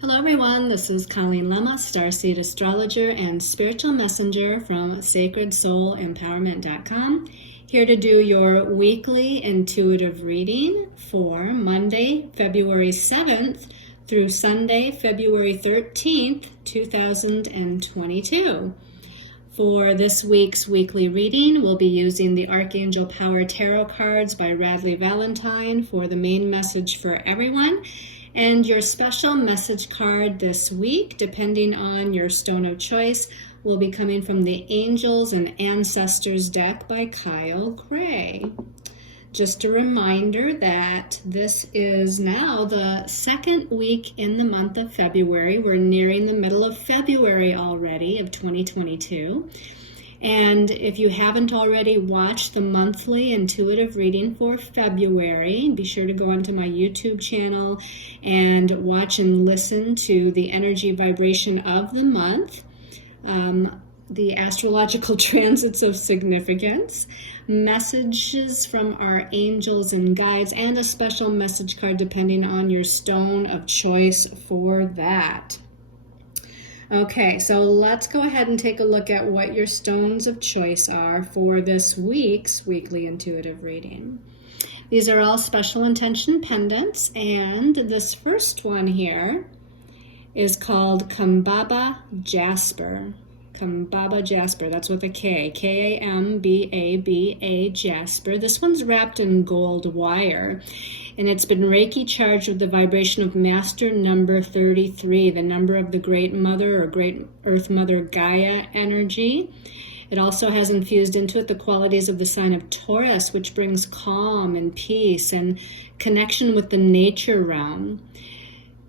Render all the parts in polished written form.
Hello everyone, this is Colleen Lemma, starseed astrologer and spiritual messenger from sacredsoul.empowerment.com, here to do your weekly intuitive reading for Monday, February 7th through Sunday, February 13th, 2022. For this week's weekly reading, we'll be using the Archangel Power Tarot cards by Radleigh Valentine for the main message for everyone. And your special message card this week, depending on your stone of choice, will be coming from the Angels and Ancestors deck by Kyle Gray. Just a reminder that this is now the second week in the month of February. We're nearing the middle of February already of 2022. And if you haven't already watched the monthly intuitive reading for February, be sure to go onto my YouTube channel and watch and listen to the energy vibration of the month, the astrological transits of significance, messages from our angels and guides, and a special message card depending on your stone of choice for that. Okay, so let's go ahead and take a look at what your stones of choice are for this week's weekly intuitive reading. These are all special intention pendants, and this first one here is called Kambaba Jasper. Kambaba Jasper, that's with a K, Kambaba Jasper. This one's wrapped in gold wire, and it's been Reiki charged with the vibration of Master number 33, the number of the Great Mother or Great Earth Mother Gaia energy. It also has infused into it the qualities of the sign of Taurus, which brings calm and peace and connection with the nature realm.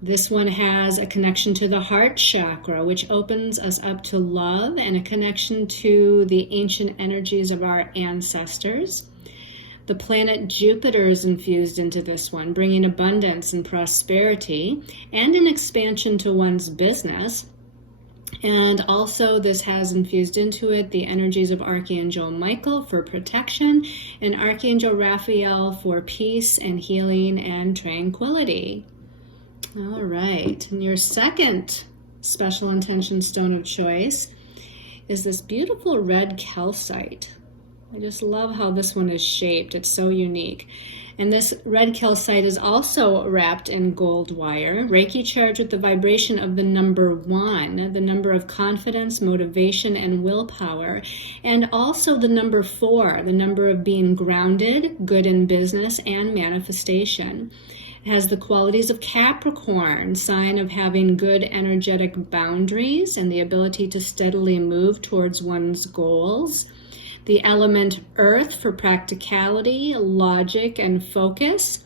This one has a connection to the heart chakra, which opens us up to love, and a connection to the ancient energies of our ancestors. The planet Jupiter is infused into this one, bringing abundance and prosperity and an expansion to one's business. And also this has infused into it the energies of Archangel Michael for protection and Archangel Raphael for peace and healing and tranquility. All right, and your second special intention stone of choice is this beautiful red calcite. I just love how this one is shaped. It's so unique. And this red calcite is also wrapped in gold wire, Reiki charged with the vibration of the number 1, the number of confidence, motivation, and willpower, and also the number 4, the number of being grounded, good in business, and manifestation. It has the qualities of Capricorn, sign of having good energetic boundaries and the ability to steadily move towards one's goals. The element Earth for practicality, logic, and focus.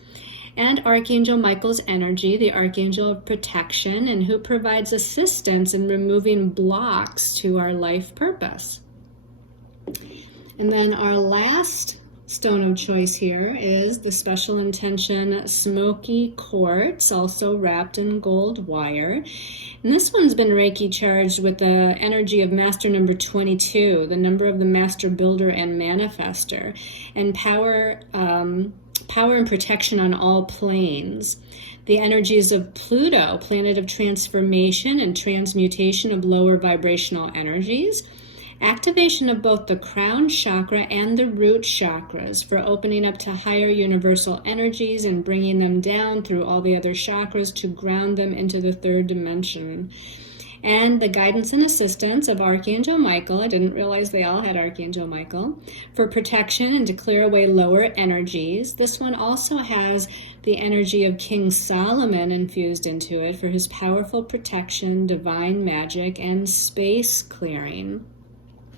And Archangel Michael's energy, the Archangel of protection, and who provides assistance in removing blocks to our life purpose. And then our last stone of choice here is the special intention smoky quartz, also wrapped in gold wire. And this one's been Reiki charged with the energy of Master number 22, the number of the Master Builder and Manifester, and power and protection on all planes. The energies of Pluto, planet of transformation and transmutation of lower vibrational energies. Activation of both the crown chakra and the root chakras for opening up to higher universal energies and bringing them down through all the other chakras to ground them into the third dimension. And the guidance and assistance of Archangel Michael, I didn't realize they all had Archangel Michael, for protection and to clear away lower energies. This one also has the energy of King Solomon infused into it for his powerful protection, divine magic, and space clearing.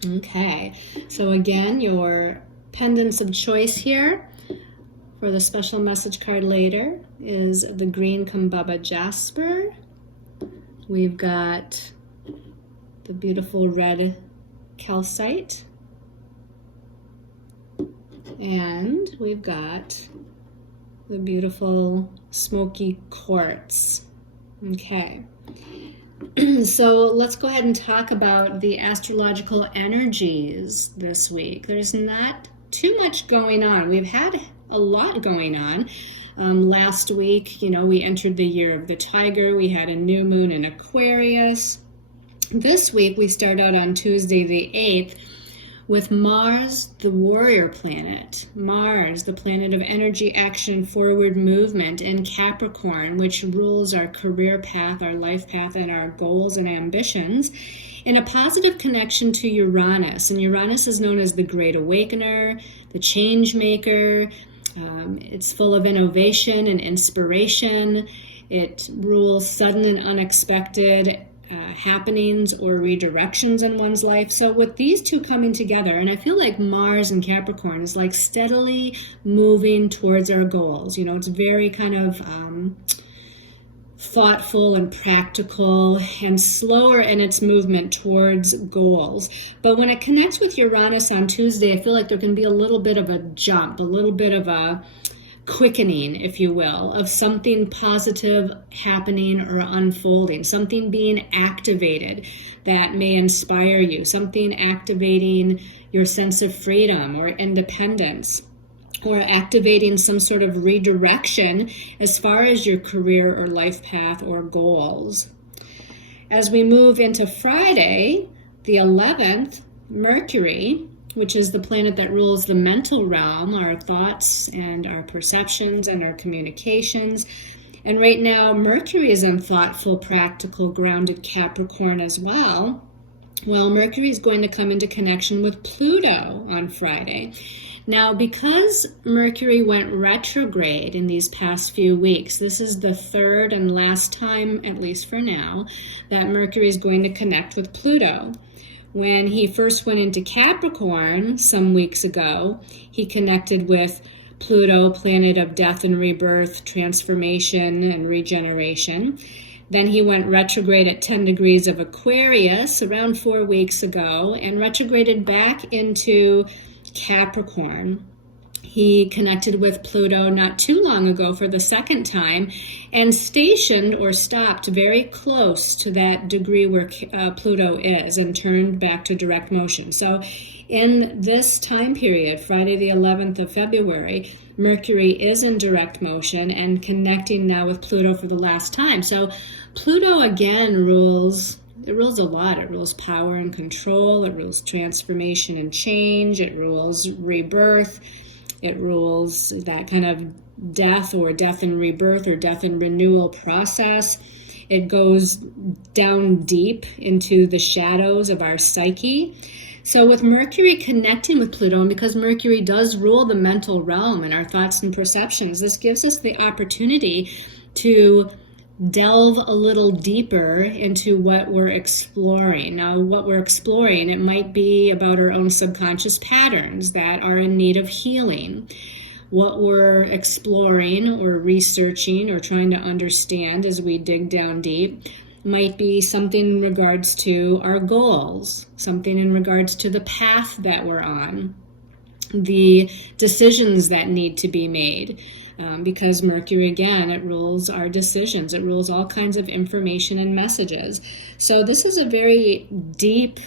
Okay, so again, your pendants of choice here for the special message card later is the green Kambaba Jasper. We've got the beautiful red calcite. And we've got the beautiful smoky quartz. Okay. So let's go ahead and talk about the astrological energies this week. There's not too much going on. We've had a lot going on. Last week, we entered the year of the tiger. We had a new moon in Aquarius. This week, we start out on Tuesday the 8th with Mars, the warrior planet. Mars, the planet of energy, action, forward movement, in Capricorn, which rules our career path, our life path, and our goals and ambitions, in a positive connection to Uranus. And Uranus is known as the Great Awakener, the Change Maker. It's full of innovation and inspiration. It rules sudden and unexpected happenings or redirections in one's life. So with these two coming together, and I feel like Mars and Capricorn is like steadily moving towards our goals. It's very kind of thoughtful and practical and slower in its movement towards goals. But when it connects with Uranus on Tuesday, I feel like there can be a little bit of a jump, a little bit of a quickening, if you will, of something positive happening or unfolding, something being activated that may inspire you, something activating your sense of freedom or independence, or activating some sort of redirection as far as your career or life path or goals. As we move into Friday, the 11th, Mercury, which is the planet that rules the mental realm, our thoughts and our perceptions and our communications. And right now, Mercury is in thoughtful, practical, grounded Capricorn as well. Well, Mercury is going to come into connection with Pluto on Friday. Now, because Mercury went retrograde in these past few weeks, this is the third and last time, at least for now, that Mercury is going to connect with Pluto. When he first went into Capricorn some weeks ago, he connected with Pluto, planet of death and rebirth, transformation and regeneration. Then he went retrograde at 10 degrees of Aquarius around 4 weeks ago and retrograded back into Capricorn. He connected with Pluto not too long ago for the second time and stationed or stopped very close to that degree where Pluto is and turned back to direct motion. So in this time period, Friday the 11th of February, Mercury is in direct motion and connecting now with Pluto for the last time. So Pluto again rules a lot. It rules power and control. It rules transformation and change. It rules rebirth. It rules that kind of death or death and rebirth or death and renewal process. It goes down deep into the shadows of our psyche. So with Mercury connecting with Pluto, and because Mercury does rule the mental realm and our thoughts and perceptions, this gives us the opportunity to delve a little deeper into what we're exploring. Now, what we're exploring, it might be about our own subconscious patterns that are in need of healing. What we're exploring or researching or trying to understand as we dig down deep might be something in regards to our goals, something in regards to the path that we're on, the decisions that need to be made. Because Mercury, again, it rules our decisions. It rules all kinds of information and messages. So this is a very deep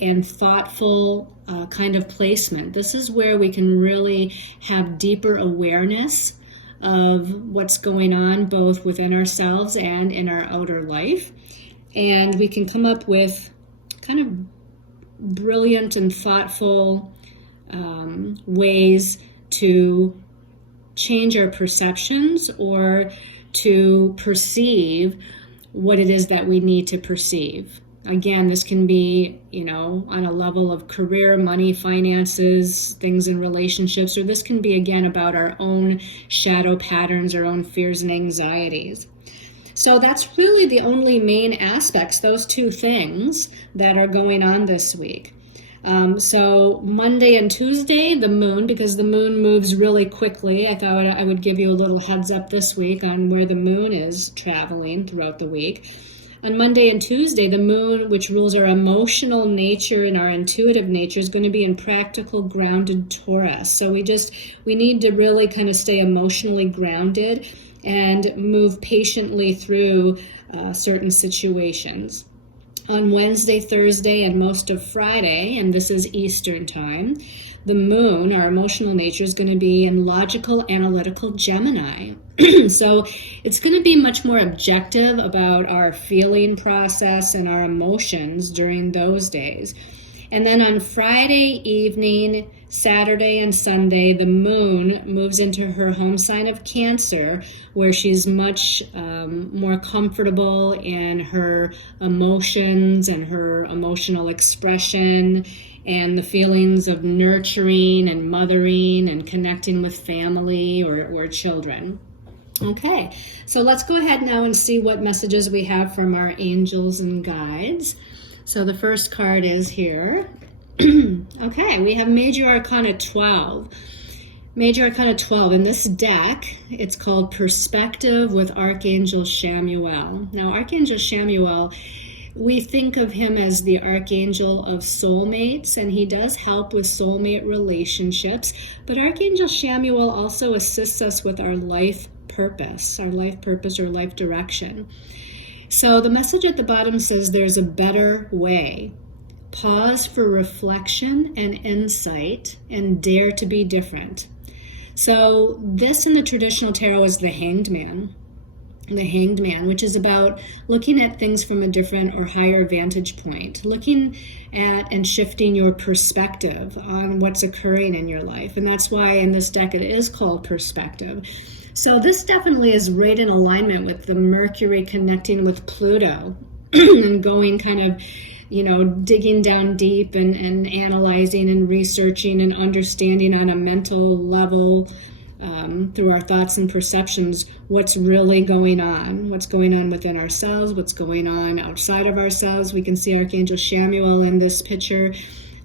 and thoughtful kind of placement. This is where we can really have deeper awareness of what's going on both within ourselves and in our outer life. And we can come up with kind of brilliant and thoughtful ways to change our perceptions or to perceive what it is that we need to perceive. Again, this can be, on a level of career, money, finances, things in relationships, or this can be, again, about our own shadow patterns, our own fears and anxieties. So that's really the only main aspects, those two things that are going on this week. So Monday and Tuesday, the moon, because the moon moves really quickly, I thought I would give you a little heads up this week on where the moon is traveling throughout the week. On Monday and Tuesday, the moon, which rules our emotional nature and our intuitive nature, is going to be in practical, grounded Taurus. So we need to really kind of stay emotionally grounded and move patiently through certain situations. On Wednesday, Thursday, and most of Friday, and this is Eastern time, the moon, our emotional nature, is going to be in logical, analytical Gemini. So it's going to be much more objective about our feeling process and our emotions during those days. And then on Friday evening, Saturday and Sunday, the moon moves into her home sign of Cancer, where she's much more comfortable in her emotions and her emotional expression and the feelings of nurturing and mothering and connecting with family or children. Okay, so let's go ahead now and see what messages we have from our angels and guides. So the first card is here. Okay, we have Major Arcana 12. Major Arcana 12. In this deck, it's called Perspective with Archangel Chamuel. Now, Archangel Chamuel, we think of him as the archangel of soulmates, and he does help with soulmate relationships. But Archangel Chamuel also assists us with our life purpose or life direction. So the message at the bottom says there's a better way. Pause for reflection and insight and dare to be different. So this in the traditional tarot is the Hanged Man. The Hanged Man, which is about looking at things from a different or higher vantage point, looking at and shifting your perspective on what's occurring in your life. And that's why in this deck it is called Perspective. So this definitely is right in alignment with the Mercury connecting with Pluto and going kind of, digging down deep and analyzing and researching and understanding on a mental level through our thoughts and perceptions what's really going on within ourselves, what's going on outside of ourselves. We can see Archangel Chamuel in this picture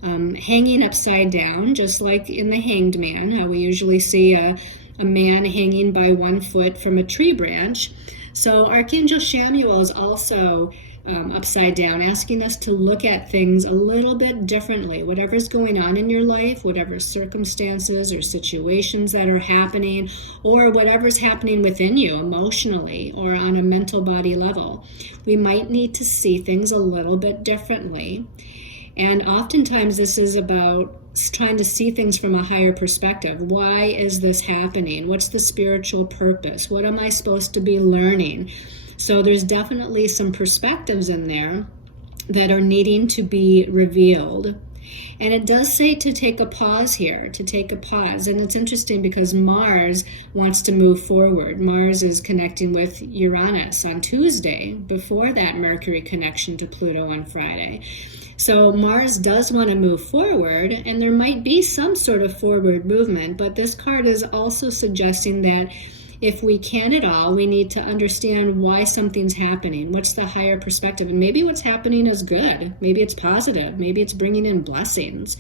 hanging upside down, just like in the Hanged Man, how we usually see a man hanging by one foot from a tree branch. So Archangel Chamuel is also upside down, asking us to look at things a little bit differently. Whatever's going on in your life, whatever circumstances or situations that are happening, or whatever's happening within you emotionally or on a mental body level, we might need to see things a little bit differently. And oftentimes this is about trying to see things from a higher perspective. Why is this happening? What's the spiritual purpose? What am I supposed to be learning? So there's definitely some perspectives in there that are needing to be revealed. And it does say to take a pause here, to take a pause. And it's interesting because Mars wants to move forward. Mars is connecting with Uranus on Tuesday before that Mercury connection to Pluto on Friday. So Mars does want to move forward, and there might be some sort of forward movement, but this card is also suggesting that if we can at all, we need to understand why something's happening. What's the higher perspective? And maybe what's happening is good. Maybe it's positive. Maybe it's bringing in blessings.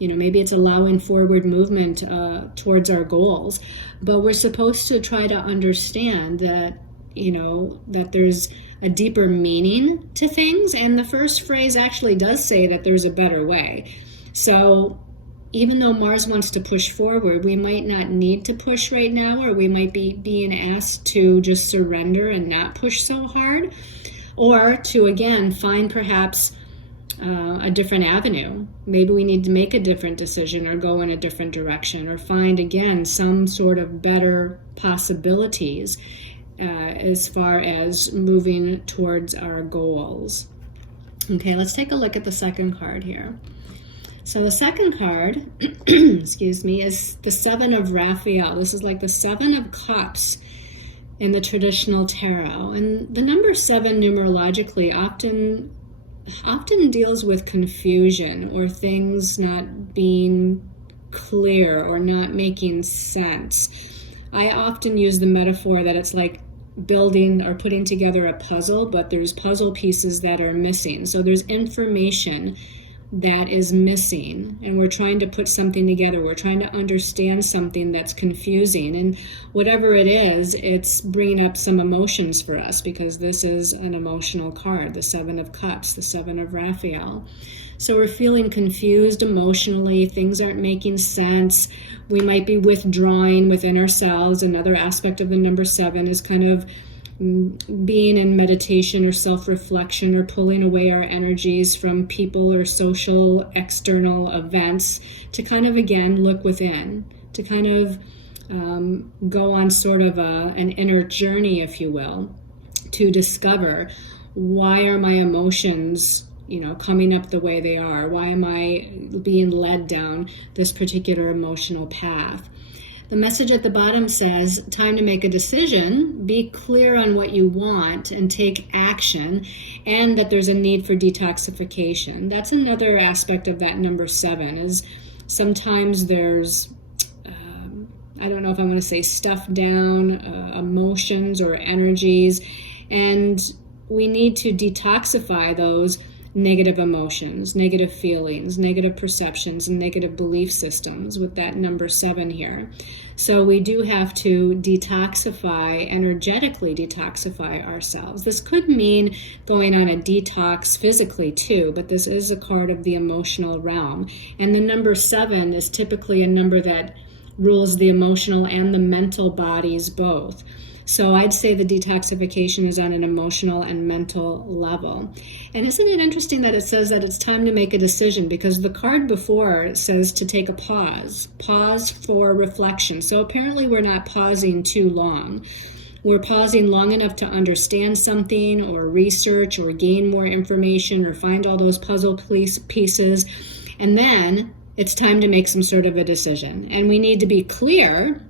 Maybe it's allowing forward movement towards our goals. But we're supposed to try to understand that, that there's a deeper meaning to things. And the first phrase actually does say that there's a better way. So even though Mars wants to push forward, we might not need to push right now, or we might be being asked to just surrender and not push so hard, or to, again, find perhaps a different avenue. Maybe we need to make a different decision or go in a different direction, or find, again, some sort of better possibilities as far as moving towards our goals. Okay, let's take a look at the second card here. So the second card, excuse me, is the Seven of Raphael. This is like the Seven of Cups in the traditional tarot. And the number 7 numerologically often deals with confusion or things not being clear or not making sense. I often use the metaphor that it's like building or putting together a puzzle, but there's puzzle pieces that are missing. So there's information that is missing, and we're trying to put something together. We're trying to understand something that's confusing, and whatever it is, it's bringing up some emotions for us, because this is an emotional card, the Seven of Cups, the Seven of Raphael. So we're feeling confused emotionally. Things aren't making sense. We might be withdrawing within ourselves. Another aspect of the number 7 is kind of being in meditation or self-reflection, or pulling away our energies from people or social external events to kind of, again, look within, to kind of go on sort of an inner journey, if you will, to discover, why are my emotions coming up the way they are? Why am I being led down this particular emotional path? The message at the bottom says, time to make a decision, be clear on what you want and take action, and that there's a need for detoxification. That's another aspect of that number 7, is sometimes there's, I don't know if I'm going to say stuff down, emotions or energies, and we need to detoxify those negative emotions, negative feelings, negative perceptions, and negative belief systems with that number 7 here. So we do have to energetically detoxify ourselves. This could mean going on a detox physically too, but this is a card of the emotional realm. And the number 7 is typically a number that rules the emotional and the mental bodies both. So I'd say the detoxification is on an emotional and mental level. And isn't it interesting that it says that it's time to make a decision? Because the card before says to take a pause for reflection. So apparently we're not pausing too long. We're pausing long enough to understand something or research or gain more information or find all those puzzle pieces. And then it's time to make some sort of a decision. And we need to be clear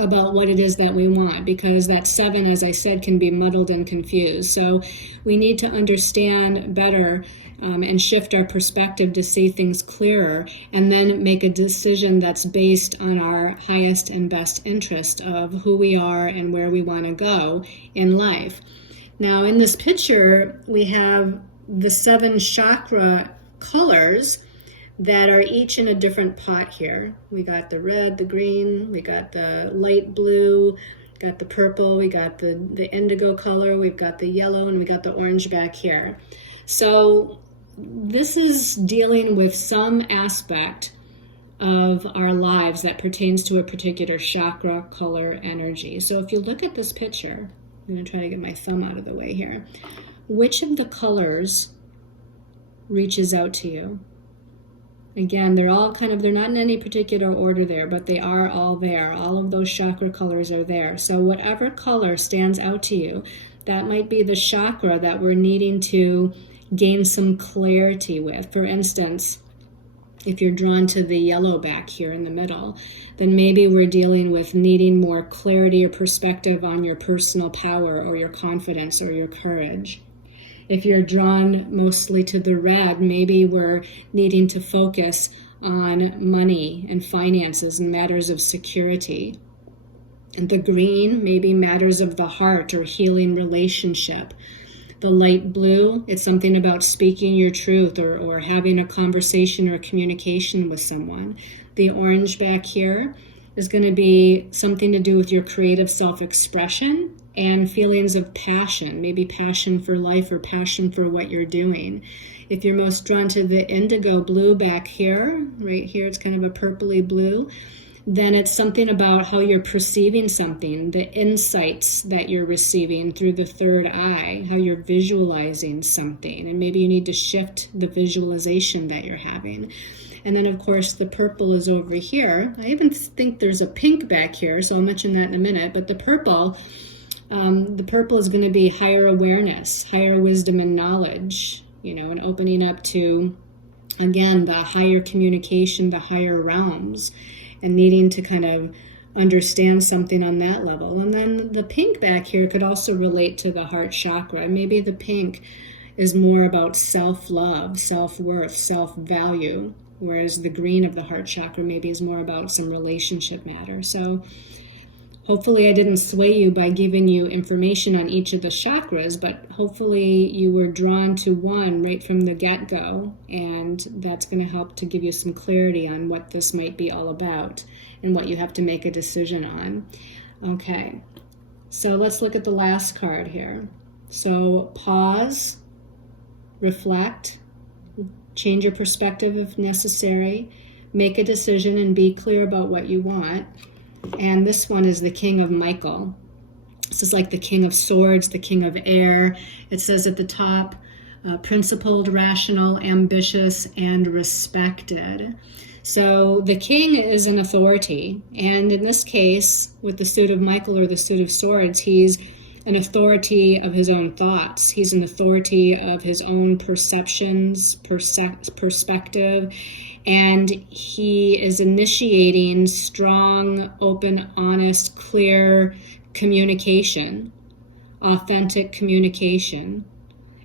about what it is that we want, because that 7, as I said, can be muddled and confused. So we need to understand better and shift our perspective to see things clearer, and then make a decision that's based on our highest and best interest of who we are and where we want to go in life. Now, in this picture, we have the 7 chakra colors that are each in a different pot here. We got the red, the green, we got the light blue, got the purple, we got the indigo color, we've got the yellow, and we got the orange back here. So this is dealing with some aspect of our lives that pertains to a particular chakra color energy. So if you look at this picture, I'm going to try to get my thumb out of the way here. Which of the colors reaches out to you? Again, they're not in any particular order there, but they are all there. All of those chakra colors are there. So whatever color stands out to you, that might be the chakra that we're needing to gain some clarity with. For instance, if you're drawn to the yellow back here in the middle, then maybe we're dealing with needing more clarity or perspective on your personal power or your confidence or your courage. If you're drawn mostly to the red, maybe we're needing to focus on money and finances and matters of security. And the green, maybe matters of the heart or healing relationship. The light blue, it's something about speaking your truth or having a conversation or a communication with someone. The orange back here is going to be something to do with your creative self-expression and feelings of passion, maybe passion for life or passion for what you're doing. If you're most drawn to the indigo blue back here, right here, it's kind of a purpley blue, then it's something about how you're perceiving something, the insights that you're receiving through the third eye, how you're visualizing something, and maybe you need to shift the visualization that you're having. And then, of course, the purple is over here. I even think there's a pink back here, so I'll mention that in a minute. But the purple is going to be higher awareness, higher wisdom and knowledge, and opening up to, again, the higher communication, the higher realms, and needing to kind of understand something on that level. And then the pink back here could also relate to the heart chakra. Maybe the pink is more about self-love, self-worth, self-value, whereas the green of the heart chakra maybe is more about some relationship matter. So hopefully I didn't sway you by giving you information on each of the chakras, but hopefully you were drawn to one right from the get-go, and that's going to help to give you some clarity on what this might be all about and what you have to make a decision on. Okay, so let's look at the last card here. So pause, reflect, change your perspective if necessary, make a decision and be clear about what you want. And this one is the King of Michael. This is like the King of Swords, the King of Air. It says at the top, principled, rational, ambitious, and respected. So the king is an authority. And in this case, with the suit of Michael or the suit of swords, he's an authority of his own thoughts. He's an authority of his own perceptions, perspective. And he is initiating strong, open, honest, clear communication, authentic communication,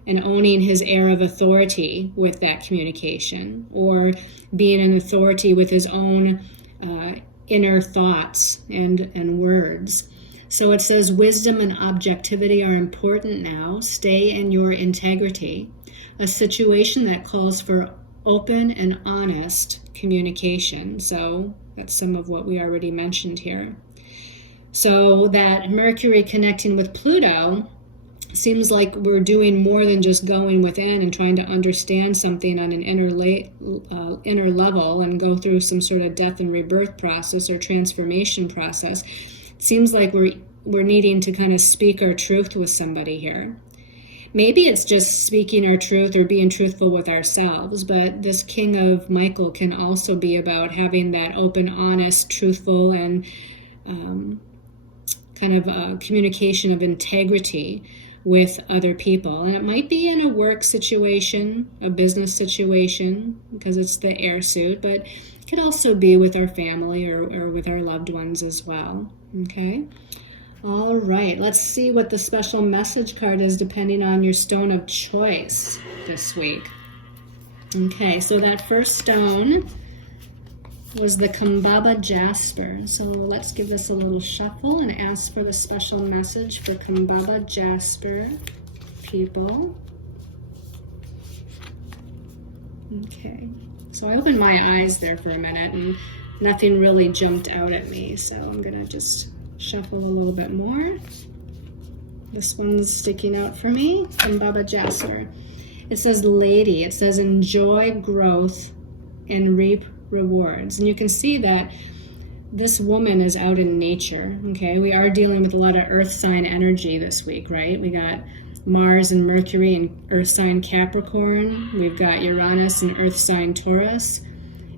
and owning his air of authority with that communication, or being an authority with his own inner thoughts and words. So it says wisdom and objectivity are important now. Stay in your integrity. A situation that calls for open and honest communication. So that's some of what we already mentioned here. So that Mercury connecting with Pluto seems like we're doing more than just going within and trying to understand something on an inner level and go through some sort of death and rebirth process or transformation process. It seems like we're needing to kind of speak our truth with somebody here. Maybe it's just speaking our truth or being truthful with ourselves, but this King of Michael can also be about having that open, honest, truthful, and kind of a communication of integrity with other people. And it might be in a work situation, a business situation, because it's the air suit, but it could also be with our family or with our loved ones as well. Okay? All right, let's see what the special message card is depending on your stone of choice this week. Okay, so that first stone was the Kambaba Jasper. So let's give this a little shuffle and ask for the special message for Kambaba Jasper people. Okay, so I opened my eyes there for a minute and nothing really jumped out at me, so I'm gonna just shuffle a little bit more. This one's sticking out for me, Kambaba Jasper. It says lady, it says enjoy growth and reap rewards. And you can see that this woman is out in nature. Okay, we are dealing with a lot of earth sign energy this week, right? We got Mars and Mercury in earth sign Capricorn. We've got Uranus in earth sign Taurus.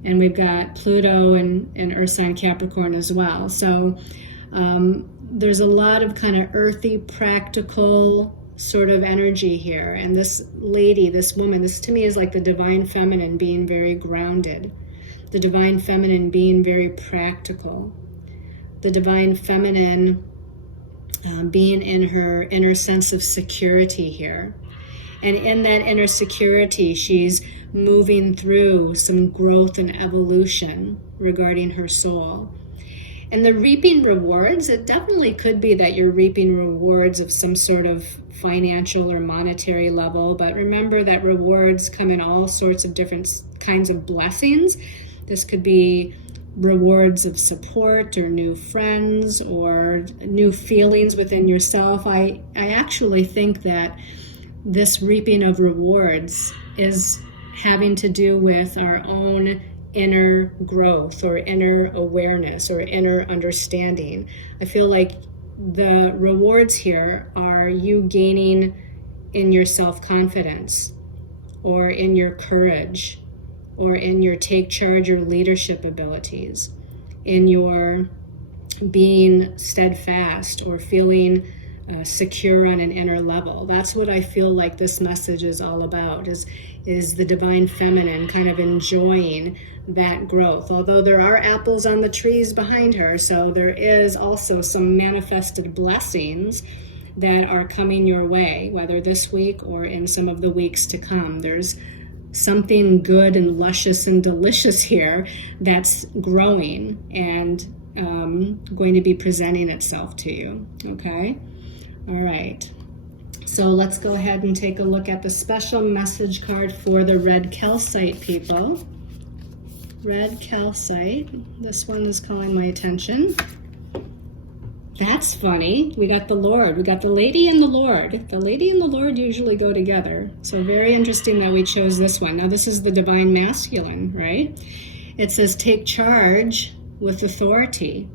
And we've got Pluto in earth sign Capricorn as well. So there's a lot of kind of earthy, practical sort of energy here. And this lady, this woman, this to me is like the divine feminine being very grounded. The divine feminine being very practical. The divine feminine being in her inner sense of security here. And in that inner security, she's moving through some growth and evolution regarding her soul. And the reaping rewards, it definitely could be that you're reaping rewards of some sort of financial or monetary level. But remember that rewards come in all sorts of different kinds of blessings. This could be rewards of support or new friends or new feelings within yourself. I actually think that this reaping of rewards is having to do with our own inner growth or inner awareness or inner understanding. I feel like the rewards here are you gaining in your self-confidence or in your courage or in your take charge or leadership abilities, in your being steadfast or feeling secure on an inner level. That's what I feel like this message is all about, is the divine feminine kind of enjoying that growth. Although there are apples on the trees behind her, so there is also some manifested blessings that are coming your way, whether this week or in some of the weeks to come. There's something good and luscious and delicious here that's growing and going to be presenting itself to you, okay? All right, so let's go ahead and take a look at the special message card for the red calcite people. Red calcite, this one is calling my attention. That's funny. We got the Lord. We got the Lady and the Lord. The Lady and the Lord usually go together. So very interesting that we chose this one. Now this is the divine masculine, right? It says take charge with authority.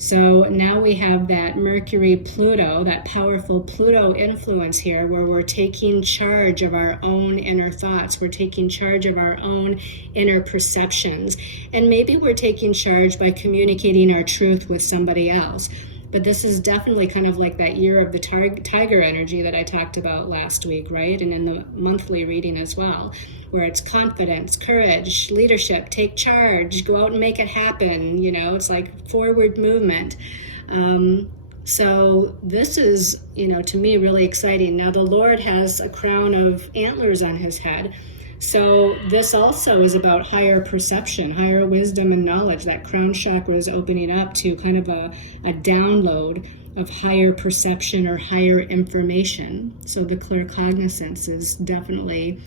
So now we have that Mercury-Pluto, that powerful Pluto influence here, where we're taking charge of our own inner thoughts. We're taking charge of our own inner perceptions. And maybe we're taking charge by communicating our truth with somebody else. But this is definitely kind of like that year of the tiger energy that I talked about last week, right? And in the monthly reading as well, where it's confidence, courage, leadership, take charge, go out and make it happen. You know, it's like forward movement. So this is, you know, to me, really exciting. Now, the Lord has a crown of antlers on his head. So this also is about higher perception, higher wisdom and knowledge. That crown chakra is opening up to kind of a download of higher perception or higher information. So the claircognizance is definitely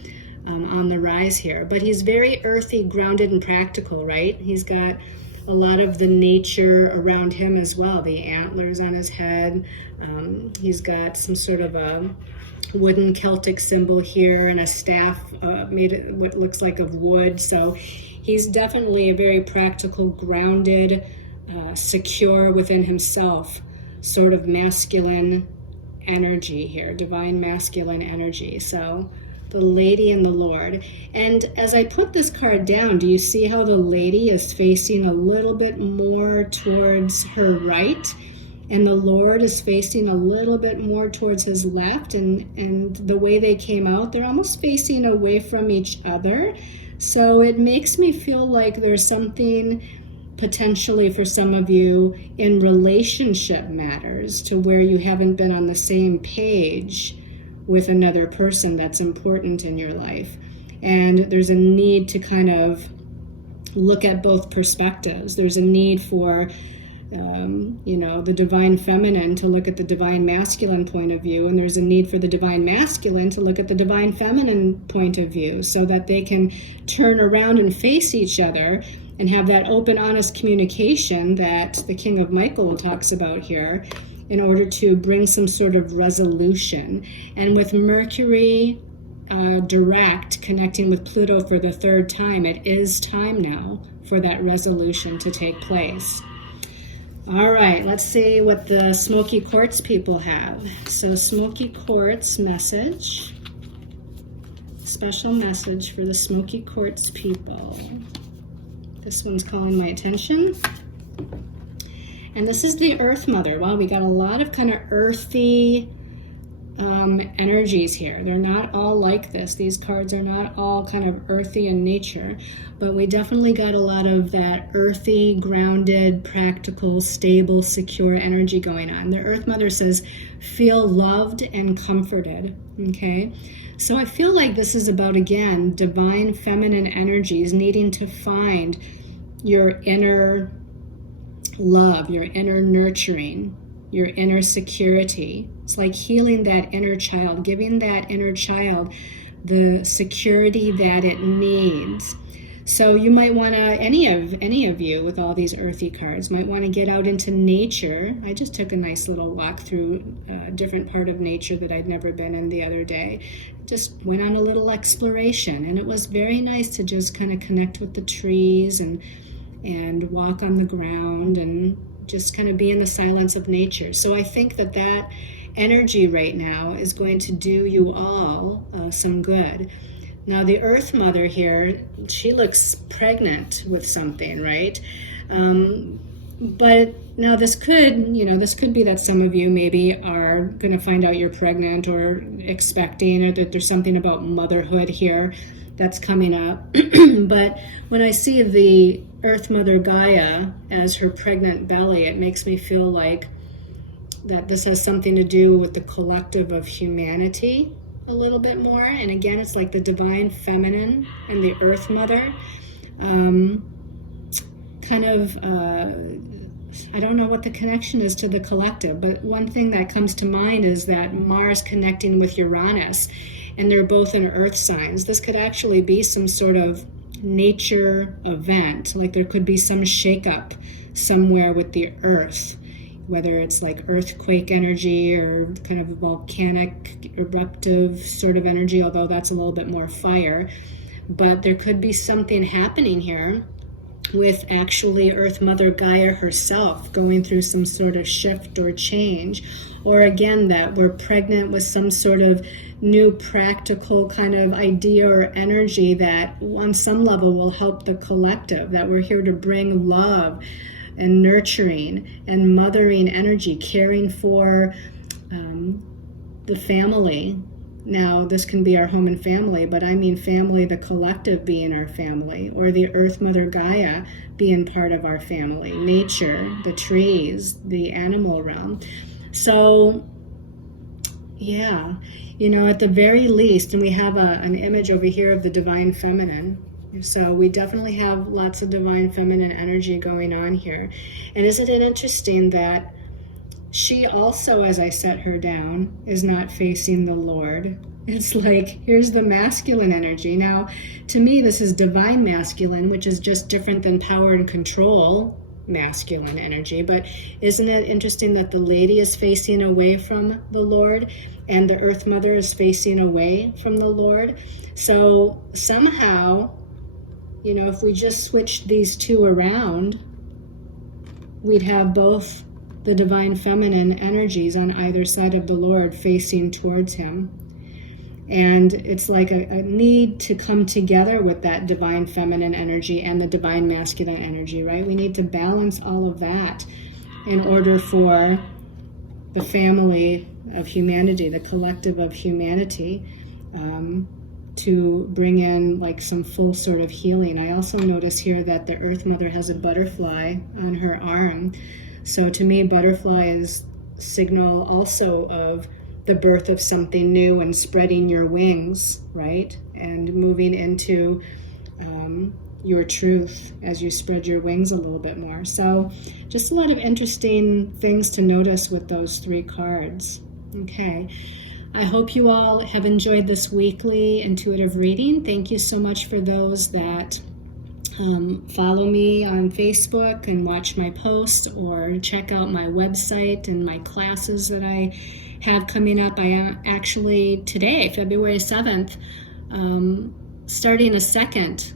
on the rise here. But he's very earthy, grounded, and practical, right? He's got a lot of the nature around him as well. The antlers on his head. He's got some sort of a wooden Celtic symbol here and a staff made of what looks like of wood. So he's definitely a very practical, grounded, secure within himself, sort of masculine energy here, divine masculine energy. So the Lady and the Lord. And as I put this card down, do you see how the Lady is facing a little bit more towards her right? And the Lord is facing a little bit more towards his left. And the way they came out, they're almost facing away from each other. So it makes me feel like there's something potentially for some of you in relationship matters, to where you haven't been on the same page with another person that's important in your life. And there's a need to kind of look at both perspectives. There's a need for the divine feminine to look at the divine masculine point of view, and there's a need for the divine masculine to look at the divine feminine point of view, so that they can turn around and face each other and have that open, honest communication that the King of Michael talks about here, in order to bring some sort of resolution. And with Mercury direct connecting with Pluto for the third time, it is time now for that resolution to take place. All right, let's see what the Smoky Quartz people have. So Smoky Quartz message, special message for the Smoky Quartz people. This one's calling my attention. And this is the Earth Mother. Wow, we got a lot of kind of earthy energies here. They're not all like this. These cards are not all kind of earthy in nature, but we definitely got a lot of that earthy, grounded, practical, stable, secure energy going on. The Earth Mother says, feel loved and comforted, okay? So I feel like this is about, again, divine feminine energies needing to find your inner love, your inner nurturing, your inner security. It's like healing that inner child, giving that inner child the security that it needs. So you might want to, any of you with all these earthy cards, might want to get out into nature. I just took a nice little walk through a different part of nature that I'd never been in the other day. Just went on a little exploration, and it was very nice to just kind of connect with the trees and walk on the ground and just kind of be in the silence of nature. So I think that energy right now is going to do you all some good. Now the Earth Mother here, she looks pregnant with something, right? But now this could be that some of you maybe are going to find out you're pregnant or expecting, or that there's something about motherhood here that's coming up. But when I see the Earth Mother Gaia as her pregnant belly, it makes me feel like that this has something to do with the collective of humanity a little bit more. And again, it's like the divine feminine and the Earth Mother. I don't know what the connection is to the collective, but one thing that comes to mind is that Mars connecting with Uranus, and they're both in earth signs. This could actually be some sort of nature event, like there could be some shakeup somewhere with the earth, whether it's like earthquake energy or kind of volcanic eruptive sort of energy, although that's a little bit more fire. But there could be something happening here with actually Earth Mother Gaia herself going through some sort of shift or change, or again that we're pregnant with some sort of new practical kind of idea or energy that on some level will help the collective, that we're here to bring love and nurturing and mothering energy, caring for the family. Now, this can be our home and family, but I mean family, the collective being our family, or the Earth Mother Gaia being part of our family, nature, the trees, the animal realm. So, yeah, you know, at the very least, and we have an image over here of the Divine Feminine. So we definitely have lots of Divine Feminine energy going on here. And isn't it interesting that she also, as I set her down, is not facing the Lord? It's like, here's the masculine energy. Now, to me, this is divine masculine, which is just different than power and control masculine energy. But isn't it interesting that the lady is facing away from the Lord and the Earth Mother is facing away from the Lord? So somehow, you know, if we just switched these two around, we'd have both the Divine Feminine energies on either side of the Lord facing towards him. And it's like a need to come together with that Divine Feminine energy and the Divine Masculine energy, right? We need to balance all of that in order for the family of humanity, the collective of humanity, to bring in like some full sort of healing. I also notice here that the Earth Mother has a butterfly on her arm. So to me, butterfly is signal also of the birth of something new and spreading your wings, right? And moving into your truth as you spread your wings a little bit more. So just a lot of interesting things to notice with those three cards. Okay. I hope you all have enjoyed this weekly intuitive reading. Thank you so much for those that follow me on Facebook and watch my posts or check out my website and my classes that I have coming up. I am actually today, February 7th, starting a second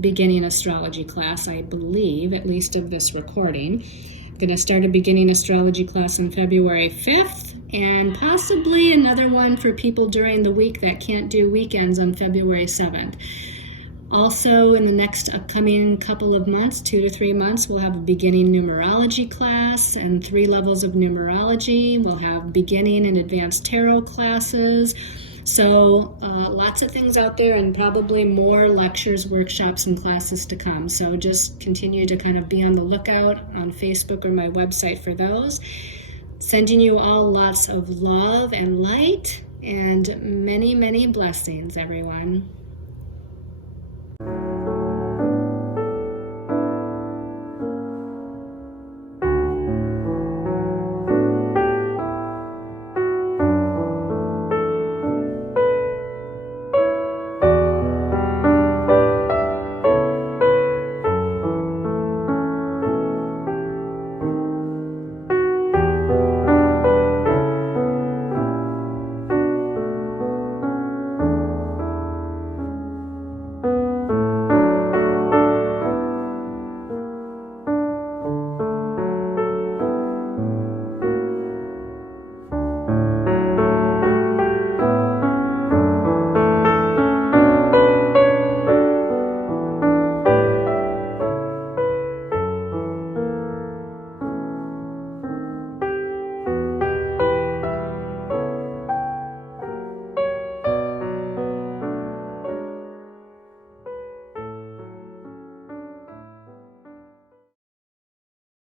beginning astrology class, I believe, at least of this recording. I'm going to start a beginning astrology class on February 5th and possibly another one for people during the week that can't do weekends on February 7th. Also, in the next upcoming couple of months, 2 to 3 months, we'll have a beginning numerology class and 3 levels of numerology. We'll have beginning and advanced tarot classes. So lots of things out there and probably more lectures, workshops, and classes to come. So just continue to kind of be on the lookout on Facebook or my website for those. Sending you all lots of love and light and many, many blessings, everyone.